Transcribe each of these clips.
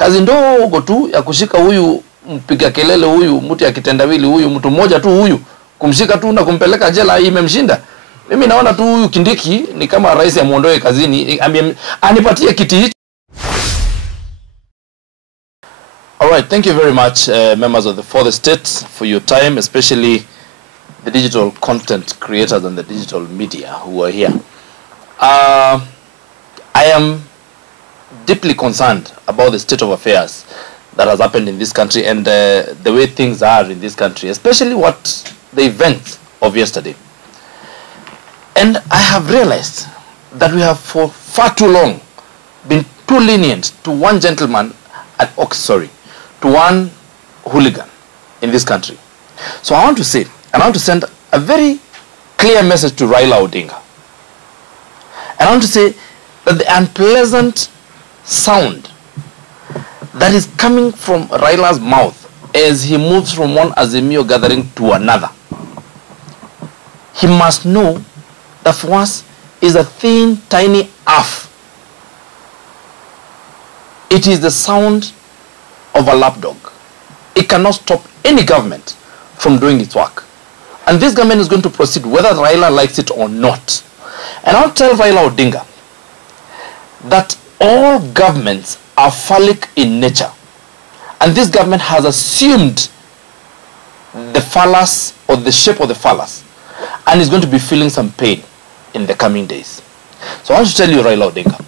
Kazi ndogo tu ya kushika huyu mpiga kelele, huyu mtu ya kitendawili, huyu mtu mmoja tu, huyu kumshika tu na kumpeleka jela imemshinda. Mimi naona tu huyu Kindiki ni kama rais amuondoe kazini, anipatie kiti hicho. All right, thank you very much, members of the states, for your time, especially the digital content creators and the digital media who are here. I am deeply concerned about the state of affairs that has happened in this country and the way things are in this country, especially the events of yesterday. And I have realized that we have for far too long been too lenient to one gentleman at to one hooligan in this country. So I want to say, and I want to send a very clear message to Raila Odinga. And I want to say that the unpleasant sound that is coming from Raila's mouth as he moves from one Azimio gathering to another, he must know that for us is a thin, tiny F. It is the sound of a lapdog. It cannot stop any government from doing its work. And this government is going to proceed whether Raila likes it or not. And I'll tell Raila Odinga that all governments are phallic in nature. And this government has assumed the phallus or the shape of the phallus and is going to be feeling some pain in the coming days. So I want to tell you, Raila Odinga,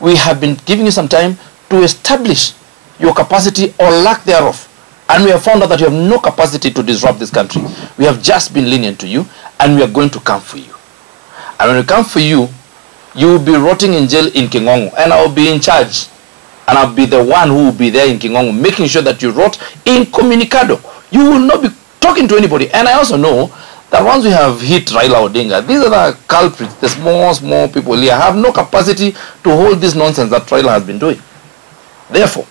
we have been giving you some time to establish your capacity or lack thereof. And we have found out that you have no capacity to disrupt this country. We have just been lenient to you, and we are going to come for you. And when we come for you, you will be rotting in jail in Kingongo, and I will be in charge. And I'll be the one who will be there in Kingongo, making sure that you rot incommunicado. You will not be talking to anybody. And I also know that once we have hit Raila Odinga, these are the culprits, the small people here have no capacity to hold this nonsense that Raila has been doing. Therefore,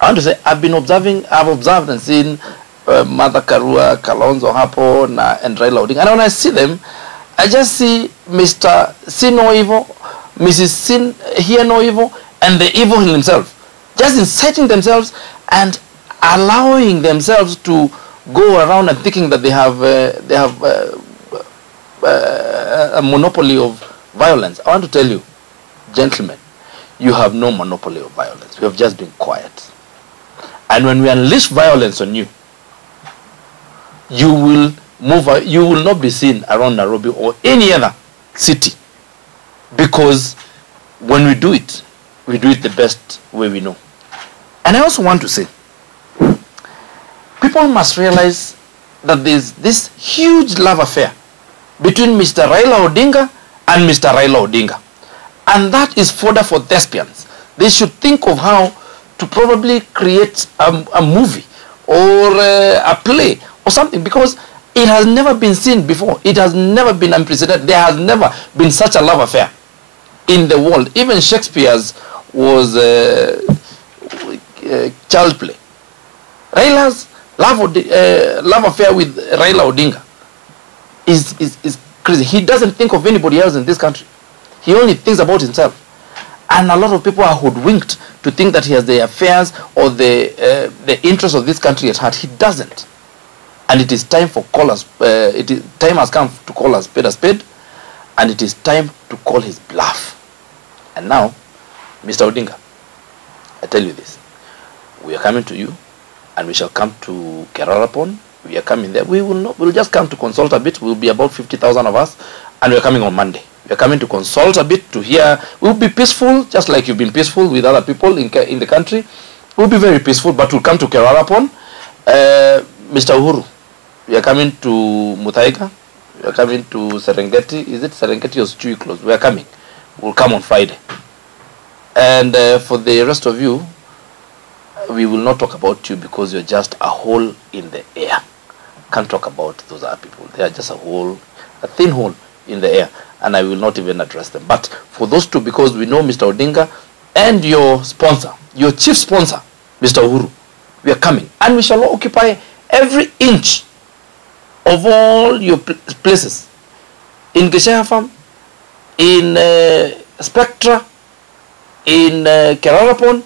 I want to say, I've observed and seen Mother Karua, Kalonzo Hapo, and Raila Odinga. And when I see them, I just see Mr. See No Evil, Mrs. Sin Hear No Evil, and the evil himself, just inciting themselves and allowing themselves to go around and thinking that they have a monopoly of violence. I want to tell you, gentlemen, you have no monopoly of violence. We have just been quiet. And when we unleash violence on you, you will not be seen around Nairobi or any other city. Because when we do it the best way we know. And I also want to say, people must realize that there's this huge love affair between Mr. Raila Odinga and Mr. Raila Odinga. And that is fodder for thespians. They should think of how to probably create a movie or a play or something, because it has never been seen before. It has never been unprecedented. There has never been such a love affair in the world. Even Shakespeare's was child play. Raila's love affair with Raila Odinga is crazy. He doesn't think of anybody else in this country. He only thinks about himself. And a lot of people are hoodwinked to think that he has the affairs or the interests of this country at heart. He doesn't. And it is time for time has come to call a spade, and it is time to call his bluff. And now, Mr. Odinga, I tell you this. We are coming to you, and we shall come to Kerarapon. We are coming there. We'll just come to consult a bit. We'll be about 50,000 of us, and we are coming on Monday. We are coming to consult a bit, to hear. We'll be peaceful, just like you've been peaceful with other people in the country. We'll be very peaceful, but we'll come to Kerarapon. Mr. Uhuru, we are coming to Muthaiga. We are coming to Serengeti. Is it Serengeti or Chui Close? We are coming. We'll come on Friday. And for the rest of you, we will not talk about you because you're just a hole in the air. Can't talk about those other people. They are just a thin hole in the air, and I will not even address them. But for those two, because we know Mr. Odinga and your sponsor, your chief sponsor, Mr. Uhuru, we are coming. And we shall occupy every inch of all your places. In Geshaya Farm, in Spectra, in Kerarapon,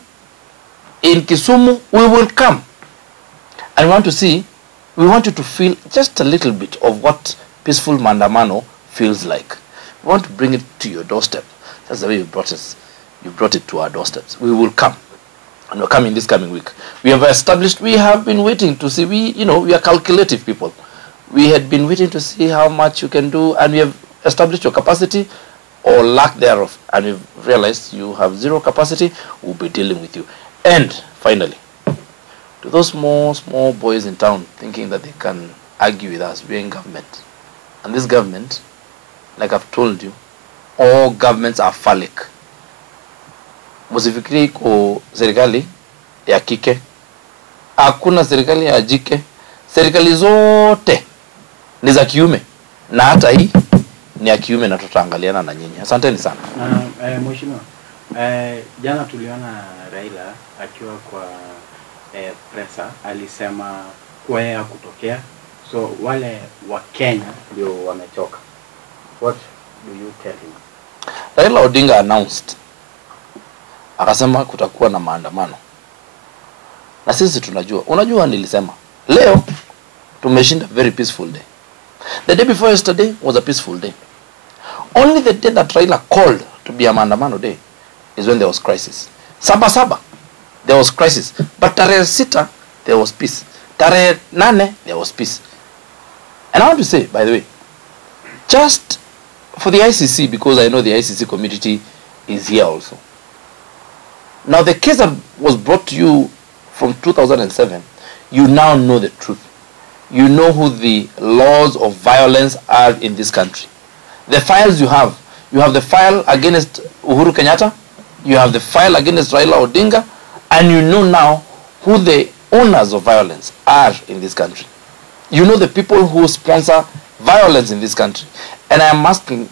in Kisumu, we will come. And we want you to feel just a little bit of what peaceful maandamano feels like. We want to bring it to your doorstep. That's the way you brought us. You brought it to our doorsteps. We will come. And we're coming this coming week. We have been waiting to see, we are calculative people. We had been waiting to see how much you can do, and we have established your capacity or lack thereof. And we've realized you have zero capacity, we'll be dealing with you. And finally, to those small boys in town thinking that they can argue with us, we're in government. And this government, like I've told you, all governments are phallic. Msifikiri ko serikali ya kike. Hakuna serikali ya jike. Serikali zote ni za kiume. Na hata hii ni ya kiume, na tutaangaliana na nyinyi. Asanteni sana. Mheshimiwa, jana tuliona Raila akiwa kwa presa alisema kwa ya kutokea. So wale wa Kenya ndio wamechoka. What do you tell him? Raila Odinga announced, akasema kutakuwa na maandamano. Na sisi tunajua. Unajua nilisema, leo tumeshinda very peaceful day. The day before yesterday was a peaceful day. Only the day that Raila called to be a maandamano day is when there was crisis. Saba, there was crisis. But tarehe 6, there was peace. Tarehe 8, there was peace. And I want to say, by the way, just for the ICC, because I know the ICC community is here also. Now, the case that was brought to you from 2007, you now know the truth. You know who the laws of violence are in this country. The files you have the file against Uhuru Kenyatta, you have the file against Raila Odinga, and you know now who the owners of violence are in this country. You know the people who sponsor violence in this country. And I am asking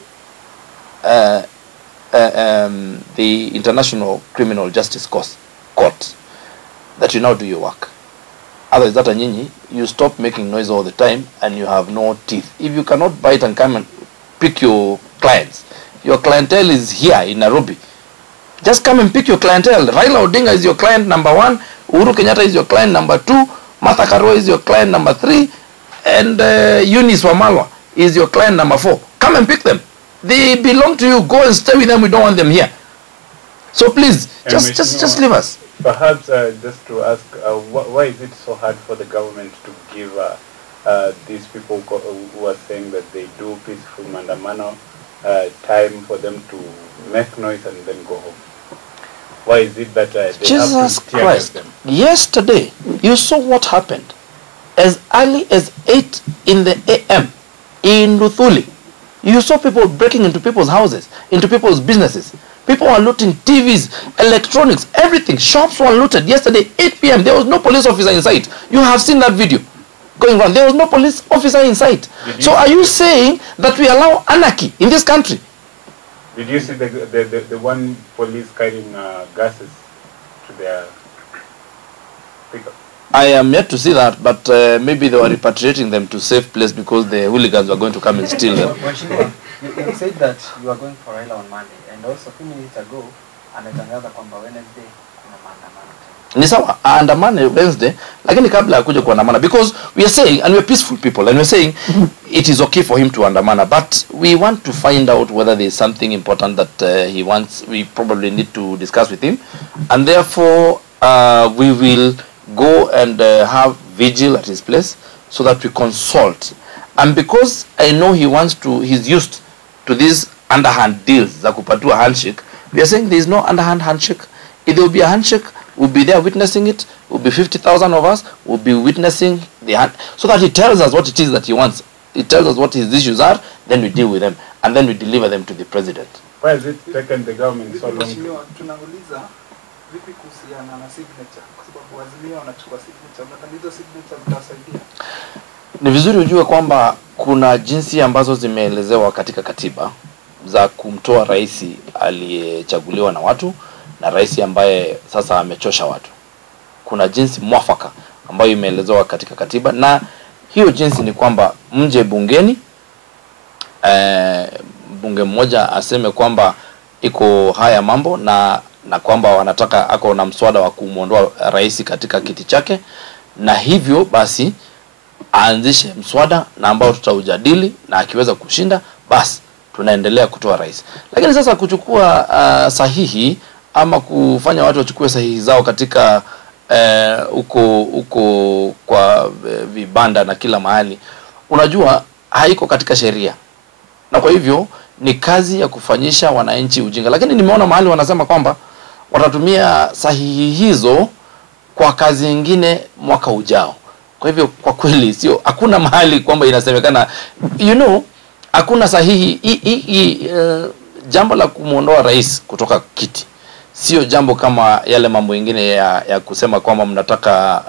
the International Criminal Justice Court that you now do your work. Otherwise, that anyinyi, you stop making noise all the time and you have no teeth. If you cannot bite and come and pick your clients, your clientele is here in Nairobi. Just come and pick your clientele. Raila Odinga is your client number 1, Uhuru Kenyatta is your client number 2, Martha Karua is your client number 3, and Eunice Wamalwa is your client number 4. Come and pick them. They belong to you. Go and stay with them. We don't want them here. So please, just leave us. Perhaps just to ask, why is it so hard for the government to give these people who are saying that they do peaceful maandamano time for them to make noise and then go home? Why is it that they Jesus have to Christ, them? Yesterday, you saw what happened. As early as 8 in the AM in Luthuli, you saw people breaking into people's houses, into people's businesses. People were looting TVs, electronics, everything. Shops were looted. Yesterday, 8 p.m., there was no police officer in sight. You have seen that video going around. There was no police officer in sight. So are you saying that we allow anarchy in this country? Did you see the one police carrying gases to their pickup? I am yet to see that, but maybe they were repatriating them to safe place because the hooligans were going to come and steal them. You said that you are going for Raila on Monday, and also a few minutes ago, ametangaza kwamba Wednesday kuna maandamano. Ni sawa, andamane Wednesday, lakini kabla akuje kuandamana, because we are saying, and we are peaceful people, and we are saying it is okay for him to andamana, but we want to find out whether there is something important that he wants. We probably need to discuss with him, and therefore we will go and have vigil at his place so that we consult. And because I know he's used to these underhand deals, za kupatua handshake, we are saying there is no underhand handshake. If there will be a handshake, we'll be there witnessing it. Will be 50,000 of us. We'll be witnessing the hand, so that he tells us what it is that he wants. He tells us what his issues are. Then we deal with them, and then we deliver them to the president. Why has it taken the government so long? Tunauliza vipi kuhusiana na signature, kwa sababu Azimio wanachukua signature, na hizo signature zitasaidia. Ni vizuri ujue kwamba kuna jinsi ambazo zimeelezewa katika katiba za kumtoa rais aliyechaguliwa na watu na rais ambaye sasa amechosha watu. Kuna jinsi mwafaka ambayo imeelezewa katika katiba, na hiyo jinsi ni kwamba mje bungeni, bunge mmoja aseme kwamba iko haya mambo, na na kwamba wanataka ako na mswada wa kumuondoa rais katika kiti chake, na hivyo basi aanzishe mswada na ambao tutaujadili, na akiweza kushinda basi tunaendelea kutoa rais. Lakini sasa kuchukua sahihi ama kufanya watu wachukue sahihi zao katika uko kwa vibanda na kila mahali, unajua haiko katika sheria, na kwa hivyo ni kazi ya kufanyisha wananchi ujinga. Lakini nimeona mahali wanasema kwamba watatumia sahihi hizo kwa kazi nyingine mwaka ujao. Kwa hivyo kwa kweli sio, hakuna mahali kwamba inasemekana, hakuna sahihi. Jambo la kumuondoa rais kutoka kiti sio jambo kama yale mambo mengine ya kusema kwamba mnataka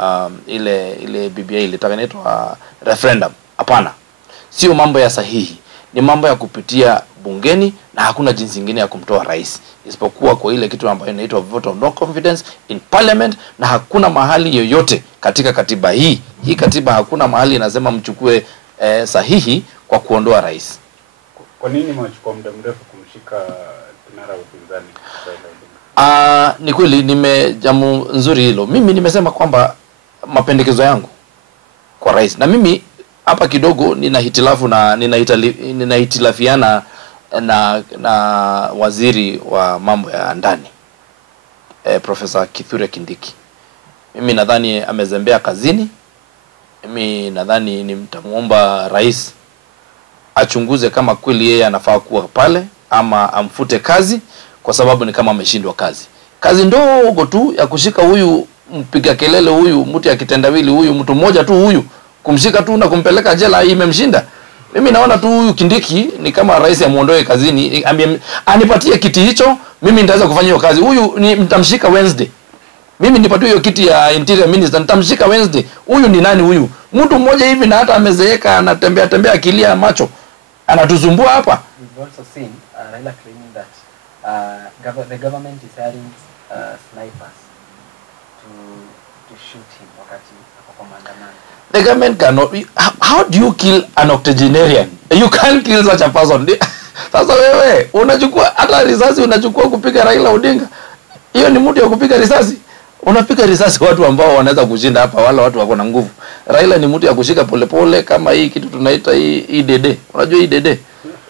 ile BBI ilitaka inaitwa referendum. Hapana, sio mambo ya sahihi, ni mambo ya kupitia bungeni, na hakuna jinsi nyingine ya kumtoa rais isipokuwa kwa ile kitu ambayo inaitwa vote of no confidence in parliament. Na hakuna mahali yoyote katika katiba hii katiba, hakuna mahali inasema mchukue sahihi kwa kuondoa rais. Kwa nini mwachukua muda mrefu kumshika kinara wa upinzani Raila Odinga? Ni kweli jambo nzuri hilo. Mimi nimesema kwamba mapendekezo yangu kwa rais, na mimi hapa kidogo nina hitilafu na ninahitilafiana na waziri wa mambo ya ndani Profesa Kindiki. Mimi nadhani amezembea kazini. Mimi nadhani nimtamuomba rais achunguze kama kweli yeye anafaa kuwa pale ama amfute kazi, kwa sababu ni kama ameshindwa kazi ndogo tu ya kushika huyu mpiga kelele, huyu mtu ya kitendawili, huyu mtu mmoja tu, huyu kumshika tu na kumpeleka jela imemshinda. Mimi naona tu huyu Kindiki ni kama rais amuondoe kazini, anipatie kiti hicho, mimi nitaweza kufanya hiyo kazi. Huyu nitamshika Wednesday. Mimi nipatie hiyo kiti ya interior minister, nitamshika Wednesday. Huyu ni nani huyu? Mtu mmoja hivi na hata amezeeka, anatembea akilia macho, anatuzumbua hapa. We've also seen Raila claiming that the government is hiring snipers to shoot him wakati ako maandamano. The government cannot. How do you kill an octogenarian? You can't kill such a person. Sasa wewe unachukua hata risasi unachukua kupiga Raila Odinga. Hiyo ni mtu ya kupiga risasi. Unapiga risasi watu ambao wanaweza kushinda hapa, wala watu wako na nguvu. Raila ni mtu ya kushika polepole kama hii kitu tunaita hii dede. Unajua hii dede?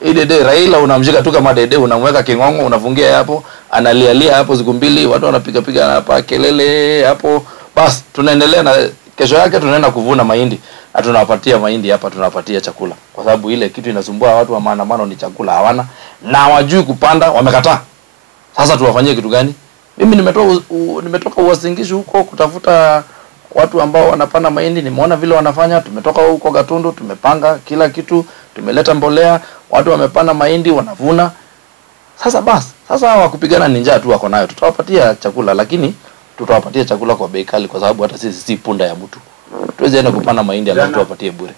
Hii dede Raila unamshika tu kama dede, unamweka kingongo, unafungia hapo, analialia hapo siku mbili, watu wanapiga hapa kelele hapo. Bas tunaendelea na kesho yake tunaenda kuvuna mahindi. Na tunawapatia mahindi hapa, tunawapatia chakula. Kwa sababu ile kitu inasumbua watu wa maandamano ni chakula hawana, na hawajui kupanda, wamekataa. Sasa tuwafanyie kitu gani? Mimi nimetoka Uasingishu huko kutafuta watu ambao wanapanda mahindi, nimeona vile wanafanya. Tumetoka huko Gatundu, tumepanga kila kitu, tumeleta mbolea, watu wamepanda mahindi, wanavuna. Sasa wakupigana ni njaa tu wako nayo. Tutawapatia chakula, lakini tutawapatia chakula kwa bei kali, kwa sababu hata sisi si punda ya mtu. Tuweze enda kupanda mahindi alafu tuwapatie bure.